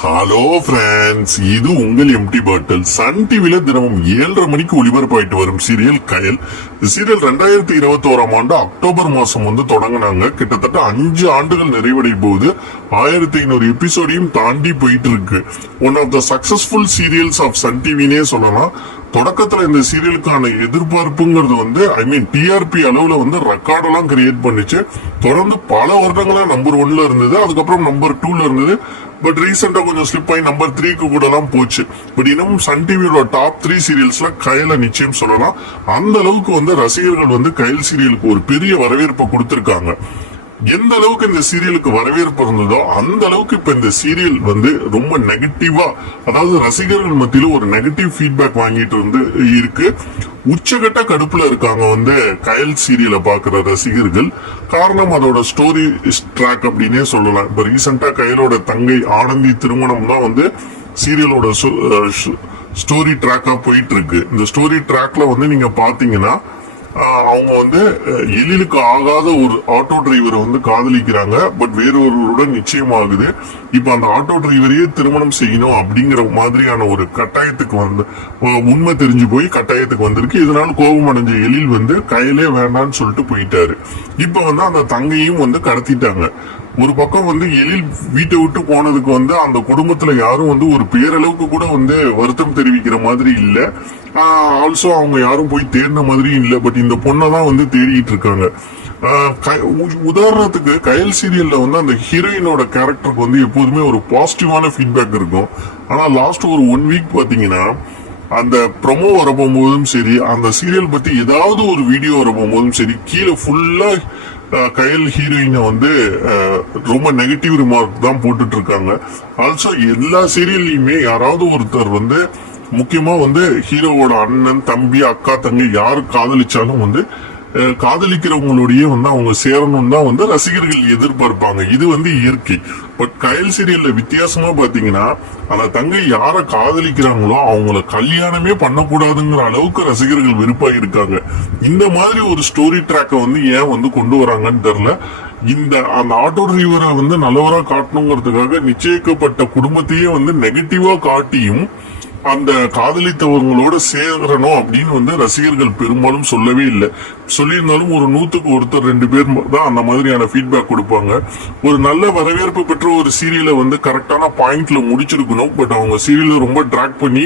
Hello friends, இது உங்கள் empty பாட்டில். Sun டிவில தினமும் 7:30 மணிக்கு ஒளிபரப்பாயிட்டு வரும் சீரியல் கயல். சீரியல் 2021 அக்டோபர் மாசம் தொடங்கினாங்க. கிட்டத்தட்ட 5 ஆண்டுகள் நிறைவடை போது 1500 எபிசோடையும் தாண்டி போயிட்டு இருக்கு. One of the successful serials of Sun டிவினே சொல்லலாம். தொடக்கத்துல இந்த சீரியலுக்கான எதிர்பார்ப்புங்கிறது டிஆர்பி அளவுல ரெக்கார்டெல்லாம் கிரியேட் பண்ணிச்சு. தொடர்ந்து பல வருடங்களா நம்பர் 1ல இருந்தது, அதுக்கப்புறம் நம்பர் 2ல இருந்தது. பட் ரீசெண்டா கொஞ்சம் ஸ்லிப் ஆகி நம்பர் 3க்கு கூட எல்லாம் போச்சு. பட் இன்னும் சன் டிவியோட டாப் 3 சீரியல்ஸ்ல கயலை நிச்சயம் சொல்லலாம். அந்த அளவுக்கு ரசிகர்கள் கயல் சீரியலுக்கு ஒரு பெரிய வரவேற்பை கொடுத்திருக்காங்க. எந்த அளவுக்கு இந்த சீரியலுக்கு வரவேற்பு இருந்ததோ அந்த அளவுக்கு இப்ப இந்த சீரியல் ரொம்ப நெகட்டிவா, அதாவது ரசிகர்கள் மத்தியில ஒரு நெகட்டிவ் ஃபீட்பேக் வாங்கிட்டு இருக்கு. உச்சகட்ட கடுப்புல இருக்காங்க கயல் சீரியலை பாக்குற ரசிகர்கள். காரணம் அதோட ஸ்டோரி ட்ராக் அப்படின்னே சொல்லலாம். இப்ப ரீசெண்டா கயலோட தங்கை ஆனந்தி திருமணம் தான் சீரியலோட ஸ்டோரி ட்ராக்கா போயிட்டு இருக்கு. இந்த ஸ்டோரி ட்ராக்ல நீங்க பாத்தீங்கன்னா அவங்க எழிலுக்கு ஆகாத ஒரு ஆட்டோ டிரைவரை காதலிக்கிறாங்க. பட் வேறொருவருடன் நிச்சயமாகுது. இப்ப அந்த ஆட்டோ டிரைவரையே திருமணம் செய்யணும் அப்படிங்கிற மாதிரியான ஒரு கட்டாயத்துக்கு உண்மை தெரிஞ்சு போய் கட்டாயத்துக்கு வந்திருக்கு. இதனால கோபம் அடைஞ்ச எழில் கயலே வேண்டான்னு சொல்லிட்டு போயிட்டாரு. இப்ப அந்த தங்கையும் கடத்திட்டாங்க. ஒரு பக்கம் எழில் வீட்டை விட்டு போனதுக்கு அந்த குடும்பத்துல யாரும் ஒரு பேரளவுக்கு கூட வருத்தம் தெரிவிக்கிற மாதிரி இல்ல. ஆல்சோ அவங்க யாரும் போய் தேடின மாதிரியும் இல்ல. பட் இந்த பொண்ணை தான் தேடிட்டு இருக்காங்க. உதாரணத்துக்கு கயல் சீரியல்ல அந்த ஹீரோயினோட கேரக்டருக்கு எப்போதுமே ஒரு பாசிட்டிவான ஃபீட்பேக் இருக்கும். ஆனா லாஸ்ட் ஒரு 1 வீக் பாத்தீங்கன்னா அந்த ப்ரொமோ வர போகும்போதும் சரி, அந்த சீரியல் பத்தி ஏதாவது ஒரு வீடியோ வர போகும்போதும் சரி, கீழே ஃபுல்லா கயல் ஹீரோயினை ரொம்ப நெகட்டிவ் ரிமார்க் தான் போட்டுட்டு இருக்காங்க. ஆல்சோ எல்லா சீரியல்லையுமே யாராவது ஒருத்தர் முக்கியமா ஹீரோவோட அண்ணன், தம்பி, அக்கா, தங்கை யாரு காதலிச்சாலும் காதலிக்கிறவங்களுடைய அவங்க சேரணும் தான் ரசிகர்கள் எதிர்பார்ப்பாங்க. இது இயற்கை. பட் கயல் சீரியல்ல வித்தியாசமா பாத்தீங்கன்னா அந்த தங்கை யார காதலிக்கிறாங்களோ அவங்கள கல்யாணமே பண்ணக்கூடாதுங்கிற அளவுக்கு ரசிகர்கள் வெறுப்பா இருக்காங்க. இந்த மாதிரி ஒரு ஸ்டோரி ட்ராக்க ஏன் கொண்டு வராங்கன்னு தெரியல. அந்த ஆட்டோ டிரைவரை நல்லவரா காட்டணுங்கிறதுக்காக நிச்சயிக்கப்பட்ட குடும்பத்தையே நெகட்டிவா காட்டியும் அந்த காதலித்தவங்களோட சேரணும் அப்படின்னு ரசிகர்கள் பெரும்பாலும் சொல்லவே இல்லை. சொல்லியிருந்தாலும் ஒரு 100க்கு ஒருத்தர் 2 பேர் தான் அந்த மாதிரியான ஃபீட்பேக் கொடுப்பாங்க. ஒரு நல்ல வரவேற்பு பெற்ற ஒரு சீரியலை கரெக்டான பாயிண்ட்ல முடிச்சிருக்கணும். பட் அவங்க சீரியலை ரொம்ப டிராக் பண்ணி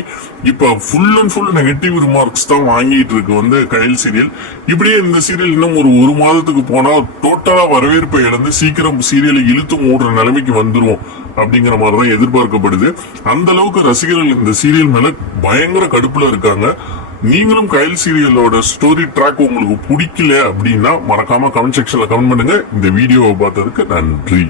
இப்ப full and full negative remarks தான் வாங்கிட்டு இருக்கு கயல் சீரியல். இப்படியே இந்த சீரியல் இன்னும் ஒரு மாதத்துக்கு போனா டோட்டலா வரவேற்பை இழந்து சீக்கிரம் சீரியலை இழுத்து மூடுற நிலைமைக்கு வந்துரும் அப்படிங்கிற மாதிரிதான் எதிர்பார்க்கப்படுது. அந்த அளவுக்கு ரசிகர்கள் இந்த சீரியல் மேல பயங்கர கடுப்புல இருக்காங்க. நீங்களும் கயல் சீரியலோட ஸ்டோரி ட்ராக் உங்களுக்கு பிடிக்கல அப்படின்னா மறக்காம கமெண்ட் செக்ஷன்ல கமெண்ட் பண்ணுங்க. இந்த வீடியோவை பார்த்ததுக்கு நன்றி.